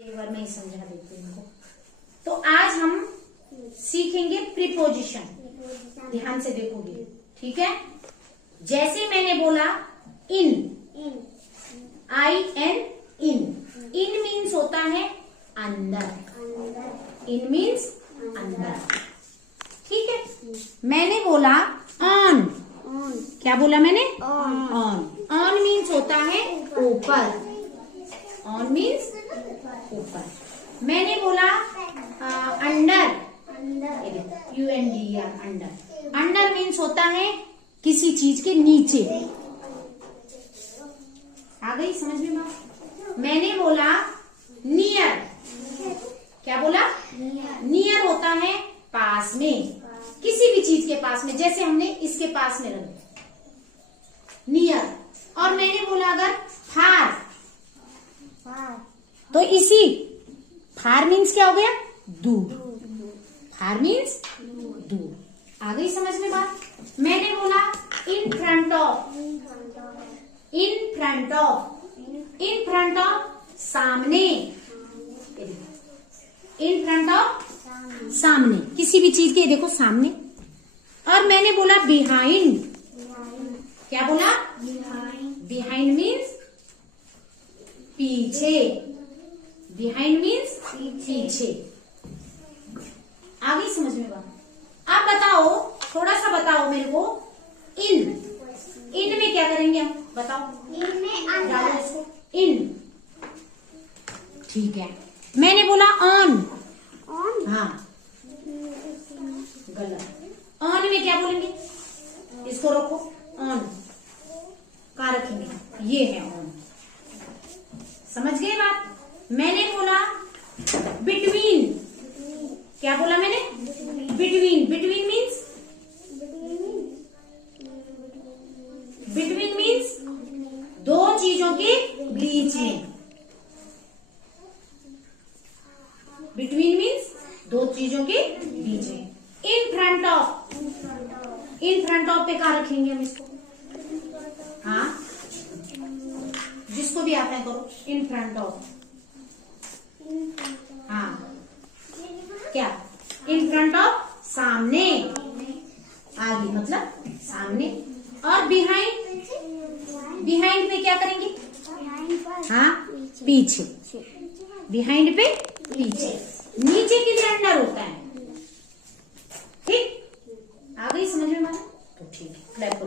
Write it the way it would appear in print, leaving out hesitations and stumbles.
एक बार मैं ही समझा देती हूँ इनको। तो आज हम सीखेंगे प्रीपोजिशन। ध्यान से देखोगे, ठीक है। जैसे मैंने बोला इन, IN, इन मीन्स होता है अंदर, इन मीन्स अंदर, ठीक है। मैंने बोला ऑन, क्या बोला मैंने? ऑन मीन्स होता है ऊपर, ऑन मीन्स ऊपर। मैंने बोला under, UNDER, under. Under means होता है किसी चीज के नीचे। आ गई समझ में बात? मैंने बोला नियर, क्या बोला? नियर होता है पास में, किसी भी चीज के पास में, जैसे हमने इसके पास में रख नियर। और मैंने बोला अगर फार, तो इसी फार मीन्स क्या हो गया? दूर, फार मीन्स दूर। आ गई समझ में बात? मैंने बोला in front of, in front of, in front of सामने, इन फ्रंट ऑफ सामने, किसी भी चीज के देखो सामने। और मैंने बोला बिहाइंड, क्या बोला? बिहाइंड मीन्स पीछे, बिहाइंड मीन्स पीछे। आ गई समझ में बात? अब बताओ, थोड़ा सा बताओ मेरे को, इन में क्या करेंगे हम? बताओ। इन में अंदर, इन, ठीक है। मैंने बोला ऑन, हाँ गलत। ऑन में क्या बोलेंगे? इसको रखो, ऑन कहाँ रखेंगे? ये है ऑन, समझ गए बात? मैंने बोला बिटवीन, क्या बोला मैंने? Between, between means, between means दो चीजों के बीच में, बिटवीन मीन्स दो चीजों के बीच में। In front of, in front of पे कहाँ रखेंगे हम इसको? हाँ, जिसको भी आता है करो, इन फ्रंट ऑफ। हाँ, क्या? इन फ्रंट ऑफ सामने, आगे मतलब सामने। और बिहाइंड, बिहाइंड में क्या करेंगे? हाँ, पीछे, बिहाइंड पे पीछे। नीचे के लिए अंडर होता है, ठीक? आ गई समझ में बात? तो ठीक है, क्लैप करो।